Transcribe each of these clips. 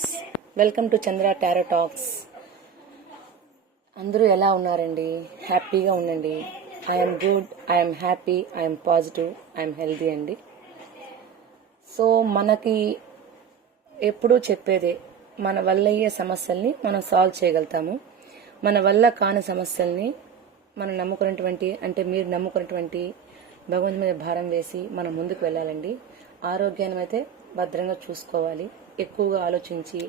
Friends, welcome to Chandra tarot talks. అందరూ ఎలా ఉన్నారండి? హ్యాపీగా ఉండండి. I'm good, I'm happy, I'm positive, I'm healthy అండి. సో మనకి ఎప్పుడూ చెప్పేదే, మన వల్ల అయ్యే సమస్యల్ని మనం సాల్వ్ చేయగలుగుతాము. మన వల్ల కాని సమస్యల్ని మనం నమ్ముకున్నటువంటి, అంటే మీరు నమ్ముకున్నటువంటి భగవంతుని మీద భారం వేసి మనం ముందుకు వెళ్ళాలండి. ఆరోగ్యాన్ని అయితే భద్రంగా చూసుకోవాలి. ఎక్కువగా ఆలోచించి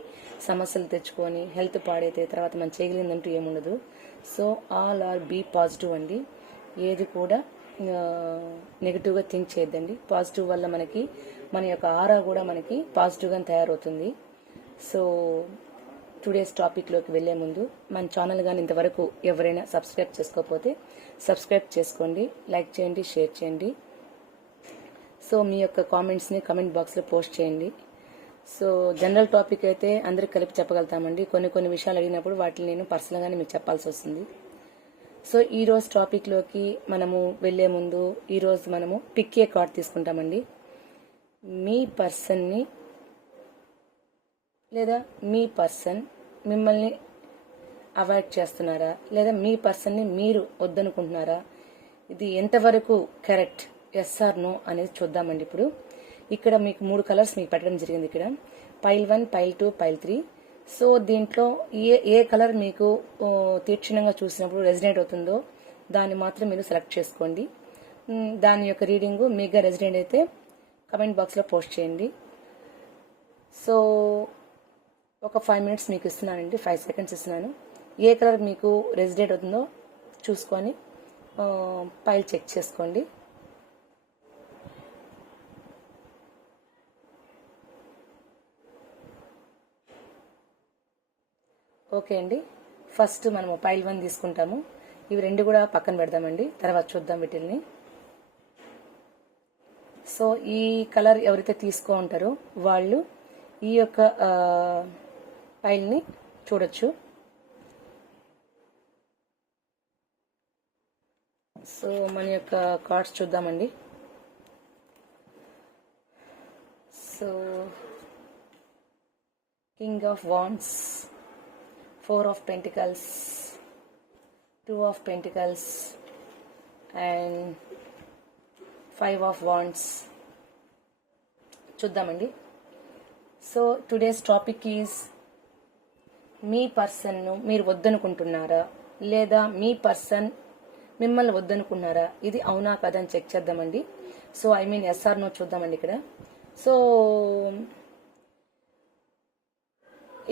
సమస్యలు తెచ్చుకొని హెల్త్ పాడైతే తర్వాత మనం చేయగలిగిందంటూ ఏముండదు. So all are be positive అండి. ఏది కూడా నెగిటివ్గా థింక్ చేయొద్దండి. పాజిటివ్ వల్ల మనకి మన యొక్క ఆరా కూడా మనకి పాజిటివ్గా తయారవుతుంది. సో టుడేస్ టాపిక్లోకి వెళ్లే ముందు మన ఛానల్ కానీ ఇంతవరకు ఎవరైనా సబ్స్క్రైబ్ చేసుకోకపోతే సబ్స్క్రైబ్ చేసుకోండి, లైక్ చేయండి, షేర్ చేయండి. సో మీ యొక్క కామెంట్స్ని కామెంట్ బాక్స్లో పోస్ట్ చేయండి. సో జనరల్ టాపిక్ అయితే అందరికి కలిపి చెప్పగలుగుతామండి. కొన్ని విషయాలు అడిగినప్పుడు వాటిని నేను పర్సనల్గానే మీకు చెప్పాల్సి వస్తుంది. సో ఈరోజు టాపిక్లోకి మనము వెళ్లే ముందు ఈరోజు మనము పిక్ ఏ కార్డ్ తీసుకుంటామండి. మీ పర్సన్ని లేదా మీ పర్సన్ మిమ్మల్ని అవాయిడ్ చేస్తున్నారా, లేదా మీ పర్సన్ని మీరు వద్దనుకుంటున్నారా, ఇది ఎంతవరకు కరెక్ట్, ఎస్ ఆర్ నో అనేది చూద్దామండి. ఇప్పుడు ఇక్కడ మీకు 3 కలర్స్ మీకు పెట్టడం జరిగింది. ఇక్కడ పైల్ 1, పైల్ 2, పైల్ 3. సో దీంట్లో ఏ కలర్ మీకు తీక్షణంగా చూసినప్పుడు రెజినేట్ అవుతుందో దాన్ని మాత్రం మీరు సెలెక్ట్ చేసుకోండి. దాని యొక్క రీడింగు మీగా రెజినేట్ అయితే కమెంట్ బాక్స్లో పోస్ట్ చేయండి. సో ఒక 5 మినిట్స్ మీకు ఇస్తున్నానండి, 5 సెకండ్స్ ఇస్తున్నాను. ఏ కలర్ మీకు రెజినేట్ అవుతుందో చూసుకొని పైల్ చెక్ చేసుకోండి. ఓకే అండి, ఫస్ట్ మనము పైల్ 1 తీసుకుంటాము. ఇవి 2 కూడా పక్కన పెడదామండి, తర్వాత చూద్దాం వీటిల్ని. సో ఈ కలర్ ఎవరైతే తీసుకో ఉంటారో వాళ్ళు ఈ యొక్క పైల్ని చూడొచ్చు. సో మన యొక్క కార్డ్స్ చూద్దామండి. So king of wands, 4 of Pentacles, 2 of Pentacles, and 5 of Wands. చూద్దామండి. సో టుడేస్ టాపిక్ ఈజ్ మీ పర్సన్ను మీరు వద్దనుకుంటున్నారా, లేదా మీ పర్సన్ మిమ్మల్ని వద్దనుకున్నారా, ఇది అవునా కదా అని చెక్ చేద్దామండి. So I mean yes or no చూద్దామండి ఇక్కడ. సో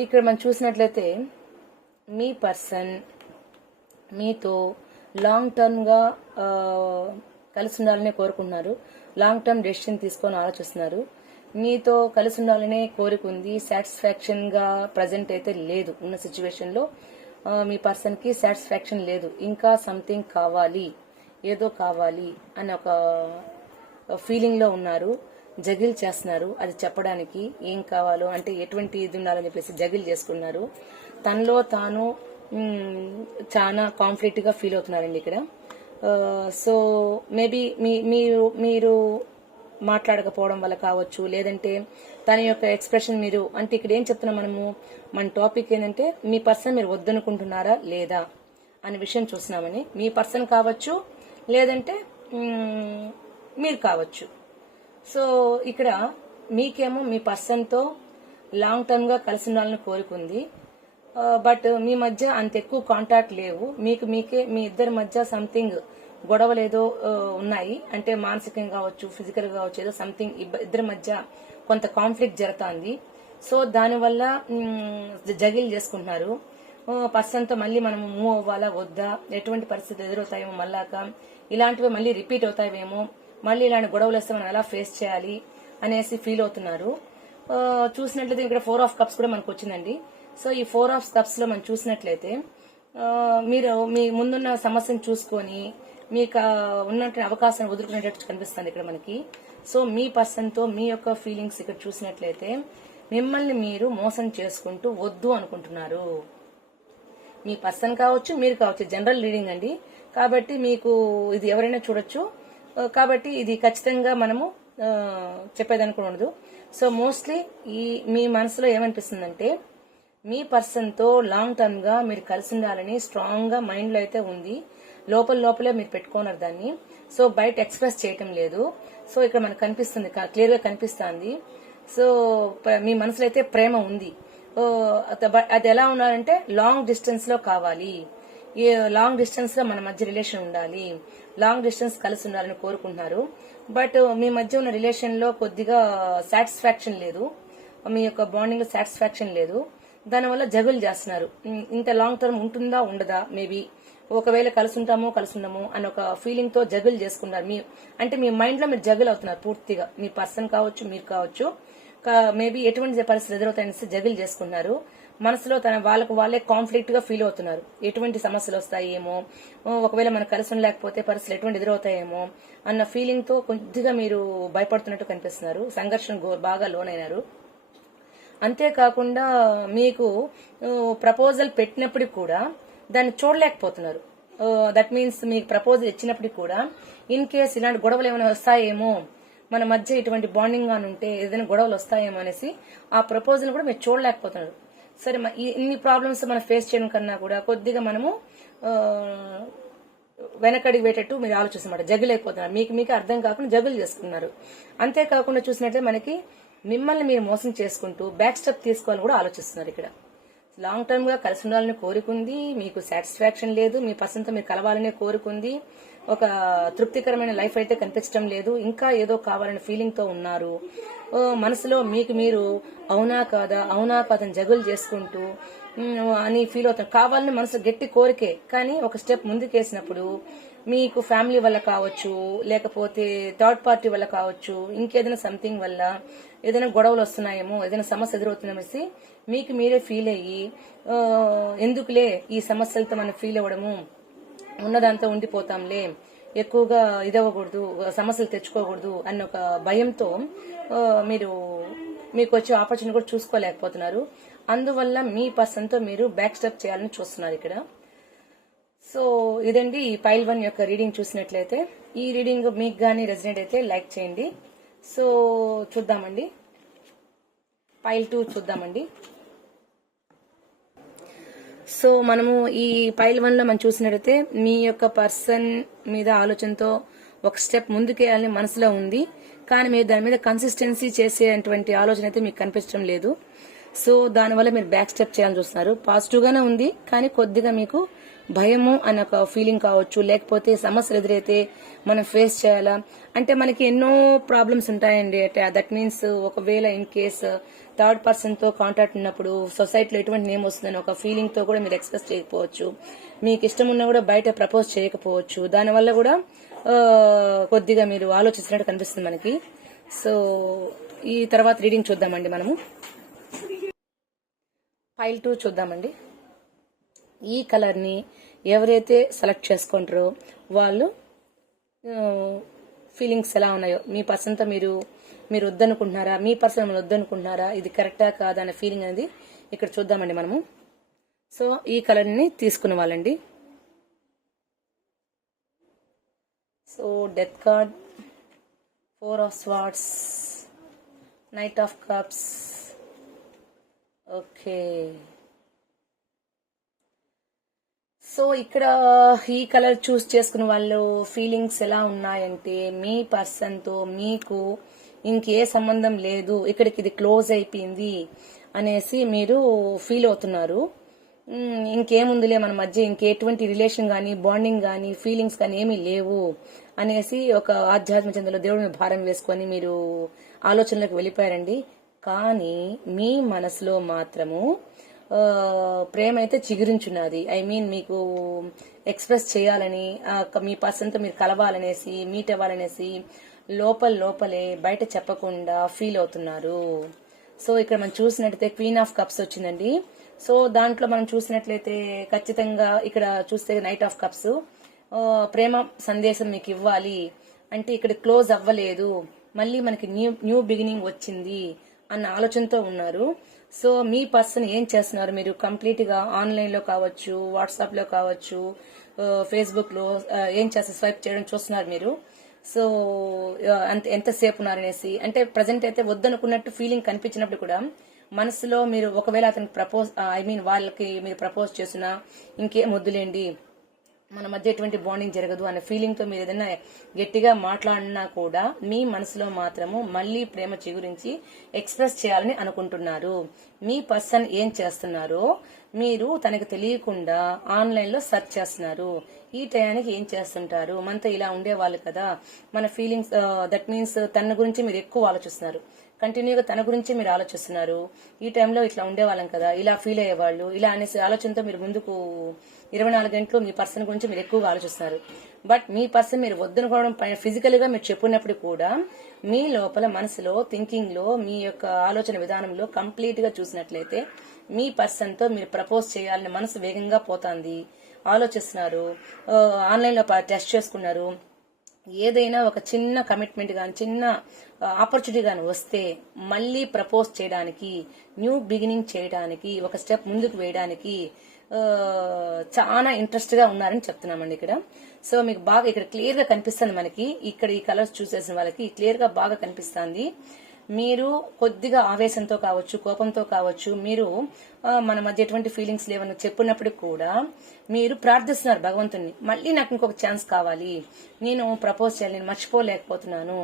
ఇక్కడ మనం చూసినట్లయితే మీ పర్సన్ మీతో లాంగ్ టర్మ్గా కలిసి ఉండాలనే కోరుకుంటున్నారు. లాంగ్ టర్మ్ డెసిషన్ తీసుకొని ఆలోచిస్తున్నారు. మీతో కలిసి ఉండాలనే కోరిక ఉంది. సాటిస్ఫాక్షన్గా ప్రజెంట్ అయితే లేదు. ఉన్న సిచ్యువేషన్లో మీ పర్సన్కి సాటిస్ఫాక్షన్ లేదు. ఇంకా సంథింగ్ కావాలి, ఏదో కావాలి అని ఒక ఫీలింగ్లో ఉన్నారు. జగిల్ చేస్తున్నారు అది చెప్పడానికి, ఏం కావాలో అంటే ఎటువంటి ఇది ఉండాలని చెప్పేసి జగిల్ చేసుకున్నారు. తనలో తాను చాలా కాన్ఫ్లిక్ట్ గా ఫీల్ అవుతున్నారండి ఇక్కడ. సో మేబీ మీరు మాట్లాడకపోవడం వల్ల కావచ్చు, లేదంటే తన యొక్క ఎక్స్ప్రెషన్ మీరు అంటే ఇక్కడ ఏం చెప్తున్నాం మనము, మన టాపిక్ ఏంటంటే మీ పర్సన్ మీరు వద్దనుకుంటున్నారా లేదా అనే విషయం చూస్తున్నామని. మీ పర్సన్ కావచ్చు, లేదంటే మీరు కావచ్చు. సో ఇక్కడ మీకేమో మీ పర్సన్తో లాంగ్ టర్మ్ గా కలిసి ఉండాలని కోరుకుంది. బట్ మీ మధ్య అంత ఎక్కువ కాంటాక్ట్ లేవు. మీకే మీ ఇద్దరి మధ్య సంథింగ్ గొడవలు ఏదో ఉన్నాయి. అంటే మానసికంగా కావచ్చు, ఫిజికల్ గా కావచ్చు, ఏదో సంథింగ్ ఇద్దరి మధ్య కొంత కాన్ఫ్లిక్ట్ జరుగుతుంది. సో దానివల్ల జగిల్ చేసుకుంటున్నారు. పర్సన్ తో మళ్ళీ మనం మూవ్ అవ్వాలా వద్దా, ఎటువంటి పరిస్థితులు ఎదురవుతాయేమో, మళ్ళాక ఇలాంటివి మళ్ళీ రిపీట్ అవుతాయేమో, మళ్ళీ ఇలాంటి గొడవలు వస్తే మనం ఎలా ఫేస్ చేయాలి అనేసి ఫీల్ అవుతున్నారు. చూసినట్లయితే ఇక్కడ 4 of Cups కూడా మనకు వచ్చిందండి. సో ఈ 4 of Cups లో మనం చూసినట్లయితే మీరు మీ ముందున్న సమస్యను చూసుకొని మీకు ఉన్నటువంటి అవకాశాన్ని వదులుకునేటట్టు కనిపిస్తుంది ఇక్కడ మనకి. సో మీ పర్సన్ తో మీ యొక్క ఫీలింగ్స్ ఇక్కడ చూసినట్లయితే మిమ్మల్ని మీరు మోసం చేసుకుంటూ వద్దు అనుకుంటున్నారు. మీ పర్సన్ కావచ్చు, మీరు కావచ్చు, జనరల్ రీడింగ్ అండి. కాబట్టి మీకు ఇది ఎవరైనా చూడొచ్చు. కాబట్టి ఇది ఖచ్చితంగా మనము చెప్పేదనుకుని ఉండదు. సో మోస్ట్లీ మీ మనసులో ఏమనిపిస్తుందంటే మీ పర్సన్ తో లాంగ్ టర్మ్ గా మీరు కలిసి ఉండాలని స్ట్రాంగ్ గా మైండ్ లో అయితే ఉంది. లోపలే మీరు పెట్టుకున్నారు దాన్ని. సో బయట ఎక్స్ప్రెస్ చేయటం లేదు. సో ఇక్కడ మనకు కనిపిస్తుంది, క్లియర్ గా కనిపిస్తుంది. సో మీ మనసులో అయితే ప్రేమ ఉంది. అది ఎలా ఉండాలంటే లాంగ్ డిస్టెన్స్ లో కావాలి. ఈ లాంగ్ డిస్టెన్స్ లో మన మధ్య రిలేషన్ ఉండాలి, లాంగ్ డిస్టెన్స్ కలిసి ఉండాలని కోరుకుంటున్నారు. బట్ మీ మధ్య ఉన్న రిలేషన్ లో కొద్దిగా సాటిస్ఫాక్షన్ లేదు, మీ యొక్క బాండింగ్ లో సాటిస్ఫాక్షన్ లేదు. దానివల్ల జగులు చేస్తున్నారు. ఇంత లాంగ్ టర్మ్ ఉంటుందా ఉండదా, మేబీ ఒకవేళ కలిసి ఉండము అన్న ఒక ఫీలింగ్ తో జగులు చేసుకున్నారు. అంటే మీ మైండ్ లో మీరు జగులు అవుతున్నారు పూర్తిగా. మీ పర్సన్ కావచ్చు, మీరు కావచ్చు. మేబీ ఎటువంటి పరిస్థితులు ఎదురవుతాయని జగులు చేసుకున్నారు. మనసులో వాళ్ళే కాన్ఫ్లిక్ట్ గా ఫీల్ అవుతున్నారు. ఎటువంటి సమస్యలు వస్తాయేమో, ఒకవేళ మనం కలిసి ఉండలేకపోతే పరిస్థితులు ఎటువంటి ఎదురవుతాయేమో అన్న ఫీలింగ్ తో కొద్దిగా మీరు భయపడుతున్నట్టు కనిపిస్తున్నారు. సంఘర్షణ బాగా లోనైనారు. అంతేకాకుండా మీకు ప్రపోజల్ పెట్టినప్పటికి కూడా దాన్ని చూడలేకపోతున్నారు. దట్ మీన్స్ మీకు ప్రపోజల్ ఇచ్చినప్పటికి కూడా ఇన్ కేస్ ఇలాంటి గొడవలు ఏమైనా వస్తాయేమో, మన మధ్య ఇటువంటి బాండింగ్ గా ఉంటే ఏదైనా గొడవలు వస్తాయేమో అనేసి ఆ ప్రపోజల్ కూడా మీరు చూడలేకపోతున్నారు. సరే, ఇన్ని ప్రాబ్లమ్స్ మనం ఫేస్ చేయడం కన్నా కూడా కొద్దిగా మనము వెనకడికి పెట్టేట్టు మీరు ఆలోచిస్తున్నారు. జగులు అయిపోతున్నారు, మీకు అర్థం కాకుండా జగులు చేసుకున్నారు. అంతేకాకుండా చూసినట్లయితే మనకి మిమ్మల్ని మీరు మోసం చేసుకుంటూ బ్యాక్ స్టెప్ తీసుకోవాలని కూడా ఆలోచిస్తున్నారు. ఇక్కడ లాంగ్ టర్మ్ గా కలిసి ఉండాలని కోరుకుంది, మీకు సాటిస్ఫాక్షన్ లేదు, మీ పర్సన్ తో మీరు కలవాలనే కోరుకుంది, ఒక తృప్తికరమైన లైఫ్ అయితే కనిపించడం లేదు, ఇంకా ఏదో కావాలనే ఫీలింగ్ తో ఉన్నారు. మనసులో మీకు మీరు అవునా కాదని జగులు చేసుకుంటూ అని ఫీల్ అవుతారు. కావాలని మనసు గట్టి కోరికే, కానీ ఒక స్టెప్ ముందుకేసినప్పుడు మీకు ఫ్యామిలీ వల్ల కావచ్చు, లేకపోతే థర్డ్ పార్టీ వల్ల కావచ్చు, ఇంకేదైనా సంథింగ్ వల్ల ఏదైనా గొడవలు వస్తున్నాయేమో, ఏదైనా సమస్య ఎదురవుతుందనేసి మీకు మీరే ఫీల్ అయ్యి ఎందుకులే ఈ సమస్యలతో మనం ఫీల్ అవ్వడము, ఉన్నదంతా ఉండిపోతాంలే, ఎక్కువగా ఇదవ్వకూడదు, సమస్యలు తెచ్చుకోకూడదు అన్న ఒక భయంతో మీకు వచ్చే ఆపర్చునిటీ కూడా చూసుకోలేకపోతున్నారు. అందువల్ల మీ పర్సన్ తో మీరు బ్యాక్ స్టెప్ చేయాలని చూస్తున్నారు ఇక్కడ. సో ఇదండి ఈ పైల్ 1 యొక్క రీడింగ్. చూసినట్లయితే ఈ రీడింగ్ మీకు గానీ రెసిడెంట్ అయితే లైక్ చేయండి. సో చూద్దామండి, పైల్ 2 చూద్దామండి. సో మనము ఈ పైల్ 1 లో మనం చూసినట్లయితే మీ యొక్క పర్సన్ మీద ఆలోచనతో ఒక స్టెప్ ముందుకేయాలని మనసులో ఉంది, కానీ మీరు దాని మీద కన్సిస్టెన్సీ చేసేటువంటి ఆలోచన అయితే మీకు కనిపించడం లేదు. సో దానివల్ల మీరు బ్యాక్ స్టెప్ చేయాలని చూస్తున్నారు. పాజిటివ్ గానే ఉంది, కానీ కొద్దిగా మీకు భయము అనే ఒక ఫీలింగ్ కావచ్చు, లేకపోతే సమస్యలు ఎదురైతే మనం ఫేస్ చేయాలా అంటే మనకి ఎన్నో ప్రాబ్లమ్స్ ఉంటాయండి. దట్ మీన్స్ ఒకవేళ ఇన్ కేస్ థర్డ్ పర్సన్ తో కాంటాక్ట్ ఉన్నప్పుడు సొసైటీలో ఎటువంటి నేమ్ వస్తుందని ఒక ఫీలింగ్ తో కూడా మీరు ఎక్స్ప్రెస్ చేయకపోవచ్చు, మీకు ఇష్టం ఉన్నా కూడా బయట ప్రపోజ్ చేయకపోవచ్చు. దానివల్ల కూడా కొద్దిగా మీరు ఆలోచిస్తున్నట్టు కనిపిస్తుంది మనకి. సో ఈ తర్వాత రీడింగ్ చూద్దామండి. మనము పైల్ 2 చూద్దామండి. ఈ కలర్ ని ఎవరైతే సెలెక్ట్ చేసుకుంటారో వాళ్ళు ఫీలింగ్స్ ఎలా ఉన్నాయో, మీ పర్సన్ తో మీరు వద్దనుకుంటున్నారా, మీ పర్సన్ మిమ్మల్ని వద్దనుకుంటున్నారా, ఇది కరెక్టా కాదా అనే ఫీలింగ్ అనేది ఇక్కడ చూద్దామండి మనము. సో ఈ కలర్ ని తీసుకున్న వాళ్ళండి. So death card, 4 of Swords, Knight of Cups. Okay, so ఇక్కడ ఈ కలర్ చూస్ చేసుకున్న వాళ్ళు ఫీలింగ్స్ ఎలా ఉన్నాయంటే మీ పర్సన్ తో మీకు ఇంకే సంబంధం లేదు, ఇక్కడికి ఇది క్లోజ్ అయిపోయింది అనేసి మీరు ఫీల్ అవుతున్నారు. ఇంకేముందిలే మన మధ్య, ఇంకెటువంటి రిలేషన్ గానీ, బాండింగ్ గానీ, ఫీలింగ్స్ గానీ ఏమీ లేవు అనేసి ఒక ఆధ్యాత్మిక చింతనలో దేవుడి మీద భారం వేసుకొని మీరు ఆలోచనలకు వెళ్ళిపోయారండి. కానీ మీ మనసులో మాత్రము ప్రేమ అయితే చిగురించున్నది. ఐ మీన్ మీకు ఎక్స్ప్రెస్ చేయాలని, మీ పర్సన్ తో మీరు కలవాలనేసి, మీట్ అవ్వాలనేసి లోపలే బయట చెప్పకుండా ఫీల్ అవుతున్నారు. సో ఇక్కడ మనం చూసినట్లయితే క్వీన్ ఆఫ్ కప్స్ వచ్చిందండి. సో దాంట్లో మనం చూసినట్లయితే ఖచ్చితంగా ఇక్కడ చూస్తే నైట్ ఆఫ్ కప్స్, ప్రేమ సందేశం మీకు ఇవ్వాలి అంటే ఇక్కడ క్లోజ్ అవ్వలేదు, మళ్ళీ మనకి న్యూ బిగినింగ్ వచ్చింది అన్న ఆలోచనతో ఉన్నారు. సో మీ పర్సన్ ఏం చేస్తున్నారు, మీరు కంప్లీట్ గా ఆన్లైన్ లో కావచ్చు, వాట్సాప్ లో కావచ్చు, ఫేస్బుక్ లో ఏం చేస్తారు, స్వైప్ చేయడం చూస్తున్నారు మీరు. సో అంత ఎంతసేపు ఉన్నారనేసి, అంటే ప్రజెంట్ అయితే వద్దనుకున్నట్టు ఫీలింగ్ కనిపించినప్పుడు కూడా మనసులో మీరు ఒకవేళ అతనికి ప్రపోజ్ వాళ్ళకి మీరు ప్రపోజ్ చేసినా ఇంకేం వద్దులేండి, మన మధ్య ఎటువంటి బాండింగ్ జరగదు అనే ఫీలింగ్ తో మీరు ఏదైనా గట్టిగా మాట్లాడినా కూడా మీ మనసులో మాత్రము మళ్ళీ ప్రేమ చిగురించి ఎక్స్ప్రెస్ చేయాలని అనుకుంటున్నారు. మీ పర్సన్ ఏం చేస్తున్నారో మీరు తనకు తెలియకుండా ఆన్లైన్ లో సెర్చ్ చేస్తున్నారు. ఈ టయానికి ఏం చేస్తుంటారు, మనతో ఇలా ఉండేవాళ్ళు కదా, మన ఫీలింగ్స్, దట్ మీన్స్ తన గురించి మీరు ఎక్కువ ఆలోచిస్తున్నారు, కంటిన్యూగా తన గురించి మీరు ఆలోచిస్తున్నారు. ఈ టైంలో ఇట్లా ఉండేవాళ్ళం కదా, ఇలా ఫీల్ అయ్యేవాళ్ళు, ఇలా అనేసి ఆలోచనతో మీరు ముందుకు 24 గంటలు మీ పర్సన్ గురించి మీరు ఎక్కువగా ఆలోచిస్తున్నారు. బట్ మీ పర్సన్ మీరు వద్దనుకోవడం ఫిజికల్ గా మీరు చెప్పినప్పుడు కూడా మీ లోపల మనసులో థింకింగ్ లో మీ యొక్క ఆలోచన విధానంలో కంప్లీట్ గా చూసినట్లయితే మీ పర్సన్ తో మీరు ప్రపోజ్ చేయాలని మనసు వేగంగా పోతుంది, ఆలోచిస్తున్నారు, ఆన్లైన్ లో టెస్ట్ చేసుకున్నారు. ఏదైనా ఒక చిన్న కమిట్మెంట్ గాని చిన్న ఆపర్చునిటీ గాని వస్తే మళ్ళీ ప్రపోజ్ చేయడానికి, న్యూ బిగినింగ్ చేయడానికి, ఒక స్టెప్ ముందుకు వేయడానికి చాలా ఇంట్రెస్ట్ గా ఉన్నారని చెప్తున్నామండి ఇక్కడ. సో మీకు బాగా ఇక్కడ క్లియర్ గా కనిపిస్తుంది, మనకి ఇక్కడ ఈ కలర్స్ చూసేసిన వాళ్ళకి క్లియర్ గా బాగా కనిపిస్తుంది. మీరు కొద్దిగా ఆవేశంతో కావచ్చు, కోపంతో కావచ్చు, మీరు మన మధ్య ఎటువంటి ఫీలింగ్స్ లేవని చెప్పినప్పుడు కూడా మీరు ప్రార్థిస్తున్నారు భగవంతుని, మళ్ళీ నాకు ఇంకొక ఛాన్స్ కావాలి, నేను ప్రపోజ్ చేయాలి, నేను మర్చిపోలేకపోతున్నాను,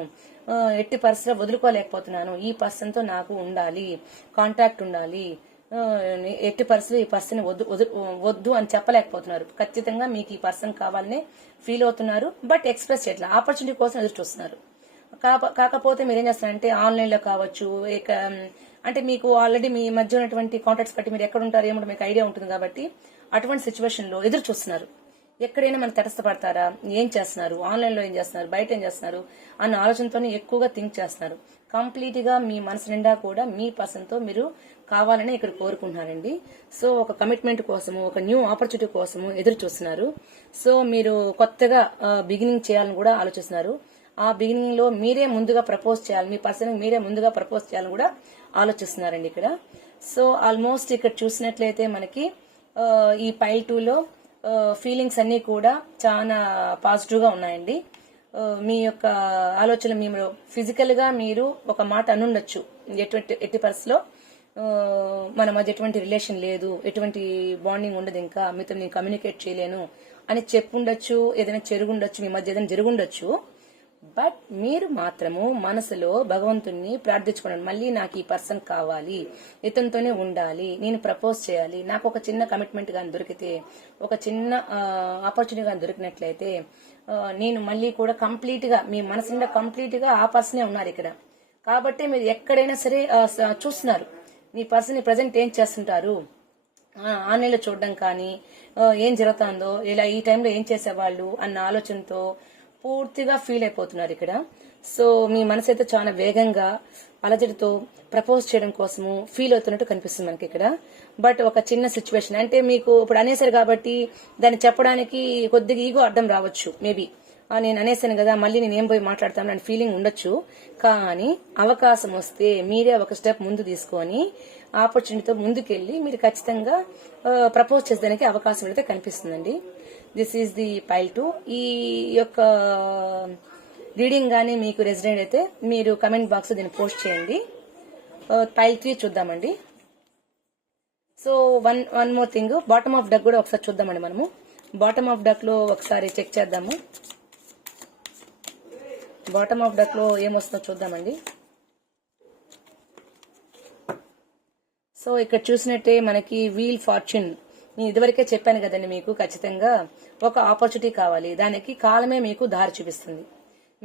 ఎట్టి పరిస్థితిలో వదులుకోలేకపోతున్నాను, ఈ పర్సన్ తో నాకు ఉండాలి, కాంటాక్ట్ ఉండాలి, ఎట్టి పరిస్థితులు ఈ పర్సన్ వద్దు అని చెప్పలేకపోతున్నారు. ఖచ్చితంగా మీకు ఈ పర్సన్ కావాలనే ఫీల్ అవుతున్నారు, బట్ ఎక్స్ప్రెస్ చేయట్లేదు, ఆపర్చునిటీ కోసం ఎదురు చూస్తున్నారు. కాకపోతే మీరేం చేస్తారంటే ఆన్లైన్ లో కావచ్చు, అంటే మీకు ఆల్రెడీ మీ మధ్య ఉన్నటువంటి కాంటాక్ట్స్ బట్టి మీరు ఎక్కడ ఉంటారు ఏమంటే మీకు ఐడియా ఉంటుంది కాబట్టి అటువంటి సిచ్యువేషన్ లో ఎదురు చూస్తున్నారు. ఎక్కడైనా మనకు తటస్థపడతారా, ఏం చేస్తున్నారు, ఆన్లైన్ లో ఏం చేస్తున్నారు, బయట ఏం చేస్తున్నారు అన్న ఆలోచనతోనే ఎక్కువగా థింక్ చేస్తున్నారు. కంప్లీట్ గా మీ మనసు నిండా కూడా మీ పర్సన్ తో మీరు కావాలని ఇక్కడ కోరుకుంటున్నారండి. సో ఒక కమిట్మెంట్ కోసము, ఒక న్యూ ఆపర్చునిటీ కోసము ఎదురు చూస్తున్నారు. సో మీరు కొత్తగా బిగినింగ్ చేయాలని కూడా ఆలోచిస్తున్నారు. ఆ బిగినింగ్ లో మీరే ముందుగా ప్రపోజ్ చేయాలి, మీ పర్సన్ మీరే ముందుగా ప్రపోజ్ చేయాలని కూడా ఆలోచిస్తున్నారండి ఇక్కడ. సో ఆల్మోస్ట్ ఇక్కడ చూసినట్లయితే మనకి ఈ పైల్ 2 లో ఫీలింగ్స్ అన్ని కూడా చాలా పాజిటివ్ గా ఉన్నాయండి. మీ యొక్క ఆలోచన, మీరు ఫిజికల్ గా మీరు ఒక మాట అనుండొచ్చు, ఎట్టి పరిస్థితిలో మన మధ్య ఎటువంటి రిలేషన్ లేదు, ఎటువంటి బాండింగ్ ఉండదు, ఇంకా మీతో నేను కమ్యూనికేట్ చేయలేను అని చెప్పుండొచ్చు, ఏదైనా జరుగుండొచ్చు, మీ మధ్య ఏదైనా జరుగుండొచ్చు. బట్ మీరు మాత్రము మనసులో భగవంతుణ్ణి ప్రార్థించుకోండి, మళ్ళీ నాకు ఈ పర్సన్ కావాలి, ఇతనితోనే ఉండాలి, నేను ప్రపోజ్ చేయాలి, నాకు ఒక చిన్న కమిట్మెంట్ గాని దొరికితే, ఒక చిన్న ఆపర్చునిటీ గాని దొరికినట్లయితే నేను మళ్ళీ కూడా కంప్లీట్ గా మీ మనసు నిండా కంప్లీట్ గా ఆ పర్సనే ఉన్నారు ఇక్కడ. కాబట్టి మీరు ఎక్కడైనా సరే చూస్తున్నారు మీ పర్సన్ ప్రజెంట్ ఏం చేస్తుంటారు, ఆన్లైన్ లో చూడడం కానీ ఏం జరుగుతుందో, ఇలా ఈ టైంలో ఏం చేసేవాళ్ళు అన్న ఆలోచనతో పూర్తిగా ఫీల్ అయిపోతున్నారు ఇక్కడ. సో మీ మనసు అయితే చాలా వేగంగా అలజడితో ప్రపోజ్ చేయడం కోసము ఫీల్ అవుతున్నట్టు కనిపిస్తుంది మనకి ఇక్కడ. బట్ ఒక చిన్న సిచ్యువేషన్, అంటే మీకు ఇప్పుడు అనేసారు కాబట్టి దాన్ని చెప్పడానికి కొద్దిగా ఈగో అడ్డం రావచ్చు, మేబీ నేను అనేసాను కదా మళ్ళీ నేను ఏం పోయి మాట్లాడతాను అని ఫీలింగ్ ఉండొచ్చు. కానీ అవకాశం వస్తే మీరే ఒక స్టెప్ ముందు తీసుకొని ఆపర్చునిటీతో ముందుకెళ్లి మీరు ఖచ్చితంగా ప్రపోజ్ చేసేదానికి అవకాశం అయితే కనిపిస్తుందండి. This is the pile 2. ఈ యొక్క రీడింగ్ గానీ మీకు రెసిడెంట్ అయితే మీరు కమెంట్ బాక్స్ దీన్ని పోస్ట్ చేయండి. పైల్ 3 చూద్దామండి. So one more thing, bottom of duck కూడా ఒకసారి చూద్దామండి. మనము బాటమ్ ఆఫ్ డక్ లో ఒకసారి చెక్ చేద్దాము. బాటమ్ ఆఫ్ డక్ లో ఏమొస్తుందో చూద్దామండి. సో ఇక్కడ చూసినట్టే మనకి వీల్ ఫార్చ్యూన్, నేను ఇదివరకే చెప్పాను కదండి మీకు, ఖచ్చితంగా ఒక ఆపర్చునిటీ కావాలి, దానికి కాలమే మీకు దారి చూపిస్తుంది.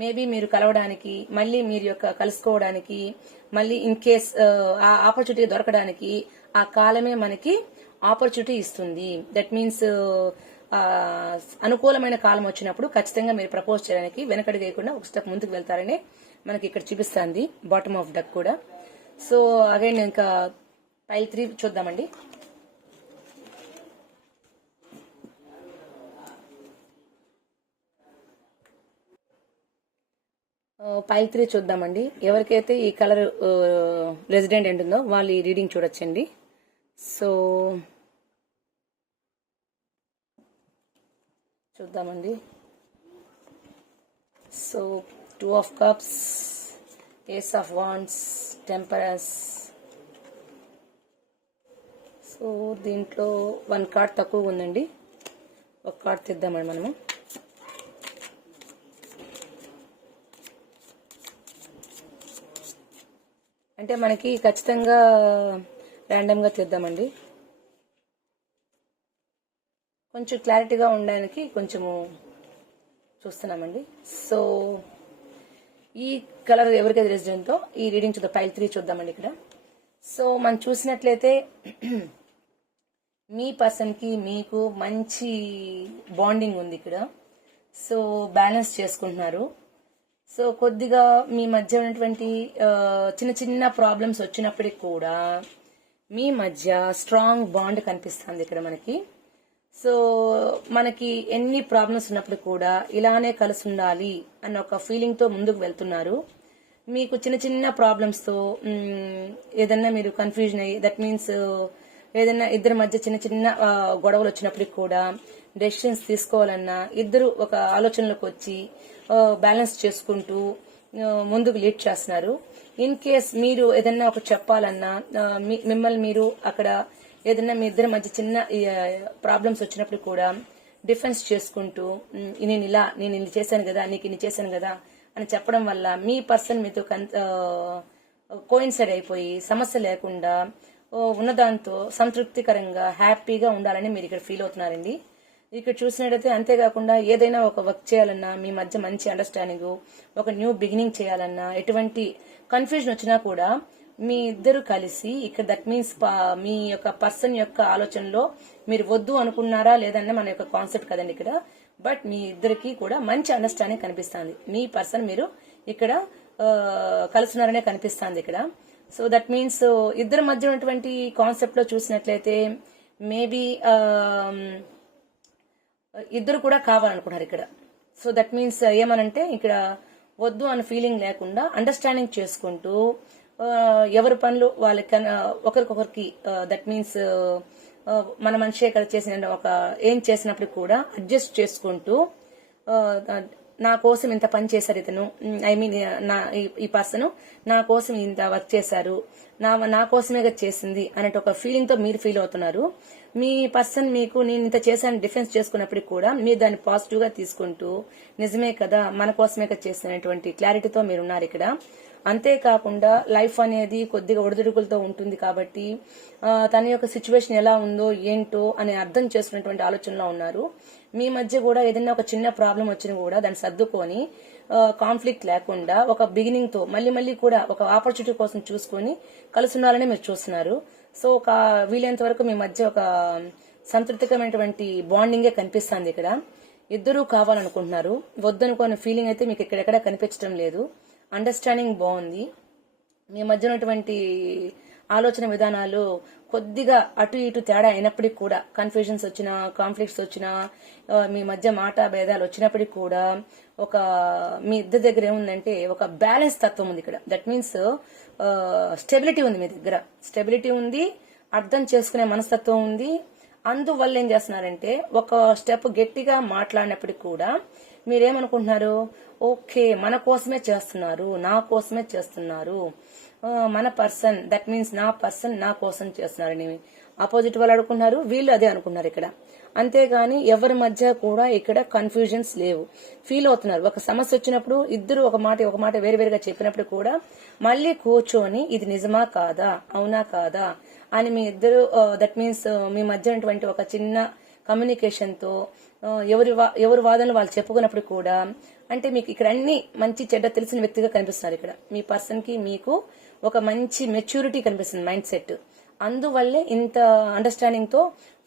మేబీ మీరు కలవడానికి, మళ్ళీ మీరు యొక్క కలుసుకోవడానికి, మళ్ళీ ఇన్ కేస్ ఆ ఆపర్చునిటీ దొరకడానికి ఆ కాలమే మనకి ఆపర్చునిటీ ఇస్తుంది. దట్ మీన్స్ అనుకూలమైన కాలం వచ్చినప్పుడు ఖచ్చితంగా మీరు ప్రపోజ్ చేయడానికి వెనకడి వేయకుండా ఒక స్టెప్ ముందుకు వెళ్తారని మనకి ఇక్కడ చూపిస్తుంది బాటమ్ ఆఫ్ డక్ కూడా. సో అగైన్ ఇంకా పైల్ 3 చూద్దామండి. పైల్ 3 చూద్దామండి. ఎవరికైతే ఈ కలర్ రెసిడెంట్ ఉంటుందో వాళ్ళు ఈ రీడింగ్ చూడొచ్చండి. సో చూద్దామండి. So 2 of Cups, Ace of Wands, Temperance. So దీంట్లో 1 కార్డ్ తక్కువ ఉందండి, ఒక కార్డ్ తెద్దామండి మనము. అంటే మనకి ఖచ్చితంగా ర్యాండమ్గా తెద్దామండి, కొంచెం క్లారిటీగా ఉండడానికి కొంచెము చూస్తున్నామండి. సో ఈ కలర్ ఎవరికైతే రెసిడెంట్తో ఈ రీడింగ్ చూద్దాం, పైల్ 3 చూద్దామండి ఇక్కడ. సో మనం చూసినట్లయితే మీ పర్సన్కి మీకు మంచి బాండింగ్ ఉంది ఇక్కడ. సో బ్యాలెన్స్ చేసుకుంటున్నారు. సో కొద్దిగా మీ మధ్య ఉన్నటువంటి చిన్న చిన్న ప్రాబ్లమ్స్ వచ్చినప్పటికి కూడా మీ మధ్య స్ట్రాంగ్ బాండ్ కనిపిస్తుంది ఇక్కడ మనకి. సో మనకి ఎన్ని ప్రాబ్లమ్స్ ఉన్నప్పుడు కూడా ఇలానే కలిసి ఉండాలి అన్న ఒక ఫీలింగ్తో ముందుకు వెళ్తున్నారు. మీకు చిన్న చిన్న ప్రాబ్లమ్స్తో ఏదన్నా మీరు కన్ఫ్యూజన్ అయ్యి, దట్ మీన్స్ ఏదైనా ఇద్దరి మధ్య చిన్న చిన్న గొడవలు వచ్చినప్పటికి కూడా డెసిషన్స్ తీసుకోవాలన్నా ఇద్దరు ఒక ఆలోచనలోకి వచ్చి బ్యాలెన్స్ చేసుకుంటూ ముందుకు లీడ్ చేస్తున్నారు. ఇన్ కేస్ మీరు ఏదన్నా ఒక చెప్పాలన్నా మిమ్మల్ని మీరు అక్కడ ఏదన్నా మీ ఇద్దరి మధ్య చిన్న ప్రాబ్లమ్స్ వచ్చినప్పుడు కూడా డిఫెన్స్ చేసుకుంటూ నేను ఇన్ని చేశాను కదా, నీకు ఇన్ని చేశాను కదా అని చెప్పడం వల్ల మీ పర్సన్ మీతో కోయిన్సైడ్ అయిపోయి సమస్య లేకుండా ఉన్నదాంతో సంతృప్తికరంగా హ్యాపీగా ఉండాలని మీరు ఇక్కడ ఫీల్ అవుతున్నారండి. ఇక్కడ చూసినట్టయితే అంతేకాకుండా ఏదైనా ఒక వర్క్ చేయాలన్నా మీ మధ్య మంచి అండర్స్టాండింగ్, ఒక న్యూ బిగినింగ్ చేయాలన్నా ఎటువంటి కన్ఫ్యూజన్ వచ్చినా కూడా మీ ఇద్దరు కలిసి ఇక్కడ దట్ మీన్స్ మీ యొక్క పర్సన్ యొక్క ఆలోచనలో మీరు వద్దు అనుకున్నారా లేదన్న మన యొక్క కాన్సెప్ట్ కదండి ఇక్కడ. బట్ మీ ఇద్దరికి కూడా మంచి అండర్స్టాండింగ్ కనిపిస్తుంది. మీ పర్సన్ మీరు ఇక్కడ కలుస్తున్నారనే కనిపిస్తుంది ఇక్కడ. సో దట్ మీన్స్ ఇద్దరి మధ్య ఉన్నటువంటి కాన్సెప్ట్ లో చూసినట్లయితే మేబీ ఇద్దరు కూడా కావాలనుకుంటారు ఇక్కడ. సో దట్ మీన్స్ ఏమనంటే ఇక్కడ వద్దు అన్న ఫీలింగ్ లేకుండా అండర్స్టాండింగ్ చేసుకుంటూ ఎవరి పనులు వాళ్ళకి ఒకరికొకరికి దట్ మీన్స్ మన మనిషి ఇక్కడ చేసిన ఒక ఏం చేసినప్పుడు కూడా అడ్జస్ట్ చేసుకుంటూ నా కోసం ఇంత పని చేశారు ఇతను, ఐ మీన్ ఈ పర్సన్ నా కోసం ఇంత వర్క్ చేశారు, నా కోసమే చేసింది అనే ఒక ఫీలింగ్ తో మీరు ఫీల్ అవుతున్నారు. మీ పర్సన్ మీకు నేను ఇంత చేశాను డిఫెన్స్ చేసుకున్నప్పటికి కూడా మీరు దాన్ని పాజిటివ్ గా తీసుకుంటూ నిజమే కదా మన కోసమే చేసినటువంటి క్లారిటీతో మీరు ఉన్నారు ఇక్కడ. అంతేకాకుండా లైఫ్ అనేది కొద్దిగా ఒడిదుడుకులతో ఉంటుంది కాబట్టి తన యొక్క సిచ్యువేషన్ ఎలా ఉందో ఏంటో అని అర్థం చేసుకున్నటువంటి ఆలోచనలో ఉన్నారు. మీ మధ్య కూడా ఏదైనా ఒక చిన్న ప్రాబ్లం వచ్చినా కూడా దాన్ని సర్దుకొని కాన్ఫ్లిక్ట్ లేకుండా ఒక బిగినింగ్ తో మళ్ళీ కూడా ఒక ఆపర్చునిటీ కోసం చూసుకొని కలిసి ఉండాలని మీరు చూస్తున్నారు. సో ఒక వీలైనంత వరకు మీ మధ్య ఒక సంతృప్తికరమైనటువంటి బాండింగే కనిపిస్తుంది ఇక్కడ. ఇద్దరూ కావాలనుకుంటున్నారు, వద్దనుకునే ఫీలింగ్ అయితే మీకు ఎక్కడెక్కడ కనిపించడం లేదు. అండర్స్టాండింగ్ బాగుంది. మీ మధ్య ఉన్నటువంటి ఆలోచన విధానాలు కొద్దిగా అటు ఇటు తేడా అయినప్పటికీ కూడా కన్ఫ్యూజన్స్ వచ్చినా కాన్ఫ్లిక్ట్స్ వచ్చినా మీ మధ్య మాట భేదాలు వచ్చినప్పటికీ కూడా ఒక మీ ఇద్దరి దగ్గర ఏముందంటే ఒక బ్యాలెన్స్ తత్వం ఉంది ఇక్కడ. దట్ మీన్స్ స్టెబిలిటీ ఉంది మీ దగ్గర, స్టెబిలిటీ ఉంది, అర్థం చేసుకునే మనస్తత్వం ఉంది. అందువల్ల ఏం చేస్తున్నారంటే ఒక స్టెప్ గట్టిగా మాట్లాడినప్పటికీ కూడా మీరేమనుకుంటున్నారు, ఓకే మన కోసమే చేస్తున్నారు, నా కోసమే చేస్తున్నారు, మన పర్సన్ దట్ మీన్స్ నా పర్సన్ నా కోసం చేస్తున్నారని ఆపోజిట్ వాళ్ళు అనుకుంటున్నారు, వీళ్ళు అదే అనుకున్నారు ఇక్కడ. అంతేగాని ఎవరి మధ్య కూడా ఇక్కడ కన్ఫ్యూజన్స్ లేవు, ఫీల్ అవుతున్నారు. ఒక సమస్య వచ్చినప్పుడు ఇద్దరు ఒక మాట వేరువేరుగా చెప్పినప్పుడు కూడా మళ్ళీ కూర్చొని ఇది నిజమా కాదా, అవునా కాదా అని మీ ఇద్దరు దట్ మీన్స్ మీ మధ్య ఉన్నటువంటి ఒక చిన్న కమ్యూనికేషన్ తో ఎవరి వాదనలు వాళ్ళు చెప్పుకున్నప్పుడు కూడా అంటే మీకు ఇక్కడ అన్ని మంచి చెడ్డ తెలిసిన వ్యక్తిగా కనిపిస్తున్నారు ఇక్కడ. మీ పర్సన్ కి మీకు ఒక మంచి మెచ్యూరిటీ కనిపిస్తుంది మైండ్ సెట్. అందువల్లే ఇంత అండర్స్టాండింగ్ తో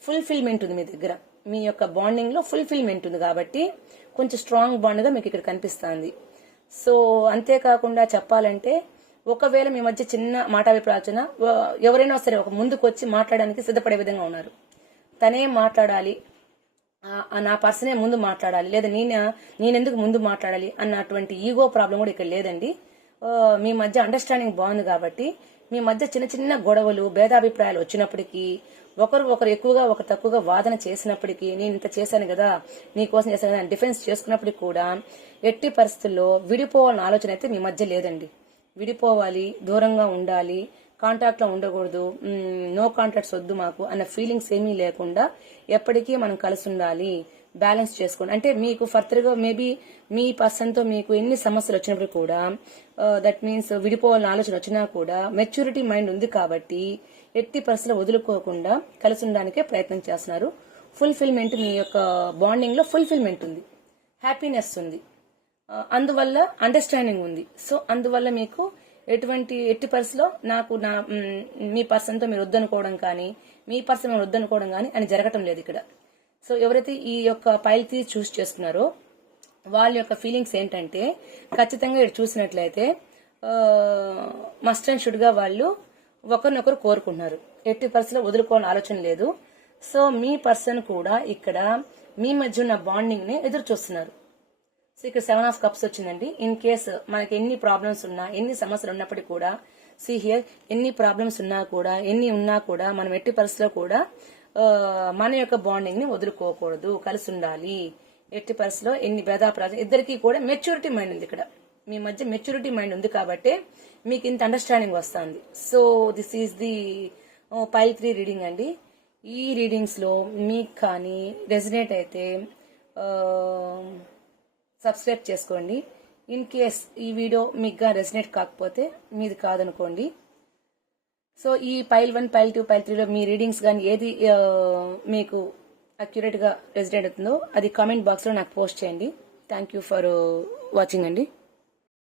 ఫుల్ఫిల్మెంట్ ఉంది మీ దగ్గర, మీ యొక్క బాండింగ్ లో ఫుల్ఫిల్మెంట్ ఉంది కాబట్టి కొంచెం స్ట్రాంగ్ బాండ్ గా మీకు ఇక్కడ కనిపిస్తుంది. సో అంతేకాకుండా చెప్పాలంటే ఒకవేళ మీ మధ్య చిన్న మాటాభిప్రాచన ఎవరైనా సరే ఒక ముందుకు వచ్చి మాట్లాడడానికి సిద్ధపడే విధంగా ఉన్నారు. తనే మాట్లాడాలి, నా పర్సనే ముందు మాట్లాడాలి, లేదా నేనెందుకు ముందు మాట్లాడాలి అన్నటువంటి ఈగో ప్రాబ్లం కూడా ఇక్కడ లేదండి. మీ మధ్య అండర్స్టాండింగ్ బాగుంది కాబట్టి మీ మధ్య చిన్న చిన్న గొడవలు భేదాభిప్రాయాలు వచ్చినప్పటికీ ఒకరు ఎక్కువగా ఒకరు తక్కువగా వాదన చేసినప్పటికీ నేను ఇంత చేశాను కదా నీకోసం చేశాను కదా డిఫెన్స్ చేసుకున్నప్పటికీ కూడా ఎట్టి పరిస్థితుల్లో విడిపోవాలన్న ఆలోచన అయితే మీ మధ్య లేదండి. విడిపోవాలి, దూరంగా ఉండాలి, కాంటాక్ట్ లో ఉండకూడదు, నో కాంటాక్ట్స్ వద్దు మాకు అన్న ఫీలింగ్స్ ఏమీ లేకుండా ఎప్పటికీ మనం కలిసి ఉండాలి, బ్యాలెన్స్ చేసుకోండి. అంటే మీకు ఫర్దర్ గా మేబీ మీ పర్సన్ తో మీకు ఎన్ని సమస్యలు వచ్చినప్పుడు కూడా దట్ మీన్స్ విడిపోవాలని ఆలోచన వచ్చినా కూడా మెచ్యూరిటీ మైండ్ ఉంది కాబట్టి ఎట్టి పరిస్థితులు వదులుకోకుండా కలిసి ఉండడానికే ప్రయత్నం చేస్తున్నారు. ఫుల్ఫిల్మెంట్, మీ యొక్క బాండింగ్ లో ఫుల్ఫిల్మెంట్ ఉంది, హ్యాపీనెస్ ఉంది, అందువల్ల అండర్స్టాండింగ్ ఉంది. సో అందువల్ల మీకు ఎట్టి పరిస్థితిలో నాకు మీ పర్సన్ తో మీరు వద్దనుకోవడం కానీ మీ పర్సన్ మీరు వద్దనుకోవడం కానీ అని జరగటం లేదు ఇక్కడ. సో ఎవరైతే ఈ యొక్క పైల్ తీసి చూస్ చేసుకున్నారో వాళ్ళ యొక్క ఫీలింగ్స్ ఏంటంటే ఖచ్చితంగా ఇక్కడ చూసినట్లయితే మస్ట్ అండ్ షుడ్ గా వాళ్ళు ఒకరినొకరు కోరుకుంటున్నారు. ఎట్టి పరిస్థితిలో వదులుకోవాలని ఆలోచన లేదు. సో మీ పర్సన్ కూడా ఇక్కడ మీ మధ్య ఉన్న బాండింగ్ ని ఎదురు చూస్తున్నారు. సో ఇక్కడ 7 ఆఫ్ కప్స్ వచ్చిందండి. ఇన్ కేస్ మనకి ఎన్ని ప్రాబ్లమ్స్ ఉన్నా, ఎన్ని సమస్యలు ఉన్నప్పటికీ కూడా సీ హియర్, ఎన్ని ప్రాబ్లమ్స్ ఉన్నా కూడా, ఎన్ని ఉన్నా కూడా మనం ఎట్టి పరిస్థితిలో కూడా మన యొక్క బాండింగ్ ని వదులుకోకూడదు, కలిసి ఉండాలి. ఎట్టి పరిస్థితిలో ఎన్ని భేదాభిప్రాయాలు ఇద్దరికి కూడా మెచ్యూరిటీ మైండ్ ఉంది. ఇక్కడ మీ మధ్య మెచ్యూరిటీ మైండ్ ఉంది కాబట్టి మీకు ఇంత అండర్స్టాండింగ్ వస్తుంది. So this is the pile 3 reading అండి. ఈ రీడింగ్స్ లో మీకు కానీ రెజినేట్ అయితే సబ్స్క్రైబ్ చేసుకోండి. ఇన్ కేస్ ఈ వీడియో మీకు రెజినేట్ కాకపోతే మీది కాదనుకోండి. సో ఈ పైల్ 1, పైల్ 2, పైల్ 3 లో మీ రీడింగ్స్ కానీ ఏది మీకు అక్యురేట్ గా రెజినేట్ అవుతుందో అది కామెంట్ బాక్స్ లో నాకు పోస్ట్ చేయండి. థ్యాంక్ యూ ఫర్ వాచింగ్ అండి.